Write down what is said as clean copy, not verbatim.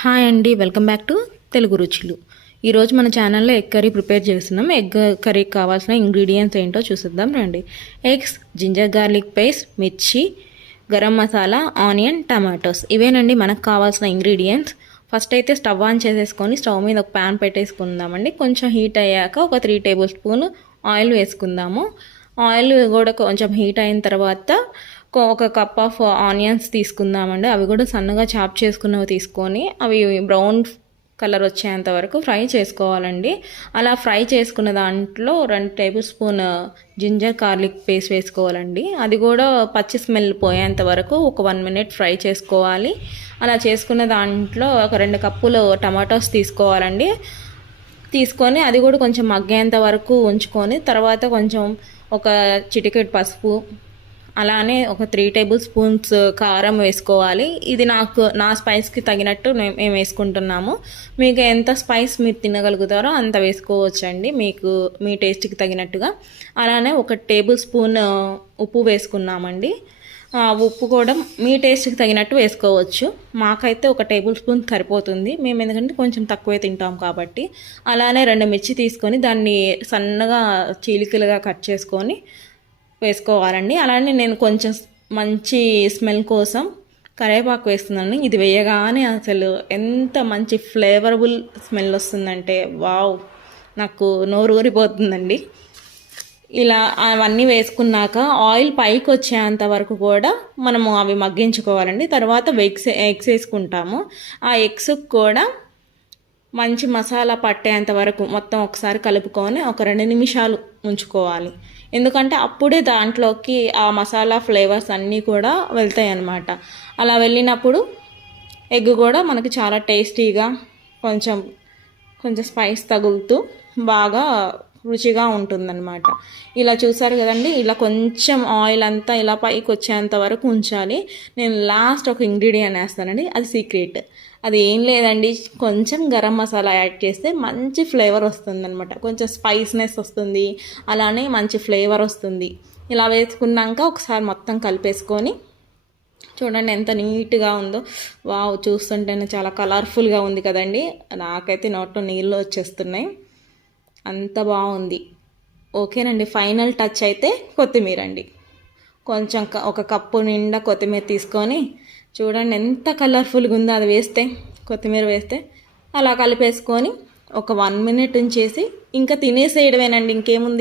Hi అండి, welcome back to Telugu రుచులు. ఈరోజు మన ఛానల్లో ఎగ్ కర్రీ ప్రిపేర్ చేస్తున్నాం. ఎగ్ కర్రీకి కావాల్సిన ఇంగ్రీడియంట్స్ ఏంటో చూసిద్దాం రండి. ఎగ్స్, జింజర్ గార్లిక్ పేస్ట్, మిర్చి, గరం మసాలా, ఆనియన్, టమాటోస్ ఇవేనండి మనకు కావాల్సిన ఇంగ్రీడియంట్స్. ఫస్ట్ అయితే స్టవ్ ఆన్ చేసేసుకొని స్టవ్ మీద ఒక ప్యాన్ పెట్టేసుకుందామండి. కొంచెం హీట్ అయ్యాక ఒక 3 టేబుల్ స్పూన్ ఆయిల్ వేసుకుందాము. ఆయిల్ కూడా కొంచెం హీట్ అయిన తర్వాత ఒక కప్ ఆఫ్ ఆనియన్స్ తీసుకుందామండి. అవి కూడా సన్నగా చాప్ చేసుకున్నవి తీసుకొని అవి బ్రౌన్ కలర్ వచ్చేంత వరకు ఫ్రై చేసుకోవాలండి. అలా ఫ్రై చేసుకున్న దాంట్లో 2 tablespoon ginger garlic paste వేసుకోవాలండి. అది కూడా పచ్చి స్మెల్ పోయేంత వరకు ఒక 1 మినిట్ ఫ్రై చేసుకోవాలి. అలా చేసుకున్న దాంట్లో ఒక 2 కప్పులు టమాటోస్ తీసుకోవాలండి. తీసుకొని అది కూడా కొంచెం మగ్గేంత వరకు ఉంచుకొని తర్వాత కొంచెం ఒక చిటికెడు పసుపు, అలానే ఒక 3 టేబుల్ స్పూన్స్ కారం వేసుకోవాలి. ఇది నా స్పైస్కి తగినట్టు మేము వేసుకుంటున్నాము. మీకు ఎంత స్పైస్ మీరు తినగలుగుతారో అంత వేసుకోవచ్చండి, మీకు మీ టేస్ట్కి తగినట్టుగా. అలానే 1 టేబుల్ స్పూన్ ఉప్పు వేసుకున్నామండి. ఉప్పు కూడా మీ టేస్ట్కి తగినట్టు వేసుకోవచ్చు. మాకైతే 1 టేబుల్ స్పూన్ సరిపోతుంది, మేము ఎందుకంటే కొంచెం తక్కువే తింటాం కాబట్టి. అలానే 2 మిర్చి తీసుకొని దాన్ని సన్నగా చీలికలుగా కట్ చేసుకొని వేసుకోవాలండి. అలానే నేను కొంచెం మంచి స్మెల్ కోసం కరివేపాకు వేస్తున్నాను. ఇది వేయగానే అసలు ఎంత మంచి ఫ్లేవరబుల్ స్మెల్ వస్తుందంటే వావ్, నాకు నోరు ఊరిపోతుందండి. ఇలా అవన్నీ వేసుకున్నాక ఆయిల్ పైకి వచ్చేంత వరకు కూడా మనము అవి మగ్గించుకోవాలండి. తర్వాత ఎగ్స్ వేసుకుంటాము. ఆ ఎగ్స్ కూడా మంచి మసాలా పట్టేంత వరకు మొత్తం ఒకసారి కలుపుకొని ఒక 2 నిమిషాలు ఉంచుకోవాలి. ఎందుకంటే అప్పుడే దాంట్లోకి ఆ మసాలా ఫ్లేవర్స్ అన్నీ కూడా వెళ్తాయి అన్నమాట. అలా వెళ్ళినప్పుడు ఎగ్ కూడా మనకి చాలా టేస్టీగా కొంచెం స్పైస్ తగులుతూ బాగా రుచిగా ఉంటుందన్నమాట. ఇలా చూసారు కదండి, ఇలా కొంచెం ఆయిల్ అంతా ఇలా పైకి వచ్చేంత వరకు ఉంచాలి. నేను లాస్ట్ ఒక ఇంగ్రీడియంట్ వేస్తానండి, అది సీక్రెట్. అది ఏం లేదండి, కొంచెం గరం మసాలా యాడ్ చేస్తే మంచి ఫ్లేవర్ వస్తుందన్నమాట. కొంచెం స్పైస్నెస్ వస్తుంది, అలానే మంచి ఫ్లేవర్ వస్తుంది. ఇలా వేసుకున్నాక ఒకసారి మొత్తం కలిపేసుకొని చూడండి ఎంత నీట్గా ఉందో. వావ్, చూస్తుంటేనే చాలా కలర్ఫుల్గా ఉంది కదండి. నాకైతే నోట్లో నీళ్ళు వచ్చేస్తున్నాయి, అంత బాగుంది. ఓకేనండి, ఫైనల్ టచ్ అయితే కొత్తిమీర అండి. కొంచెం ఒక కప్పు నిండా కొత్తిమీర తీసుకొని చూడండి ఎంత కలర్ఫుల్గా ఉందో. అది వేస్తే, కొత్తిమీర వేస్తే అలా కలిపేసుకొని ఒక 1 మినిట్ ఉంచేసి ఇంకా తినేసేయడమేనండి, ఇంకేముంది.